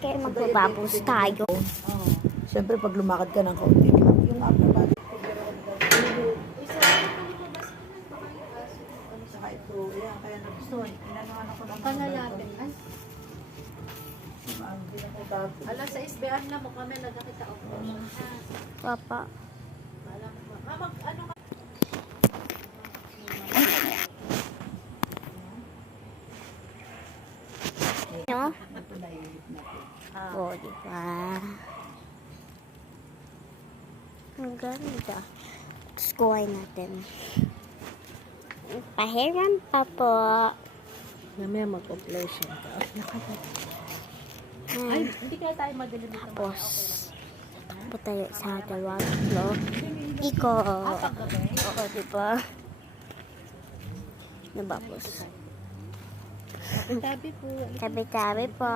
Kaya magbababos tayo. Oo. Siyempre, pag lumakad ka ng kaunti, yung upper body. Saka ito, yan, kaya nagustuhan. Inanuhan ako ng Pangalapin. Ay, Alam sa isbehan na mo kami nagkakita ako. Papa. Mama, ano ka? No? Oo, diba? Ang ganda. Tapos kuhay natin. Pahiram pa po. Mamaya mag-completion ka. Ay, hindi kaya tayo madali dito. Tapos, takbo tayo sa dalawang floor. Iko. Oo, diba? Nabapos. Tabi po. Tabi-tabi po.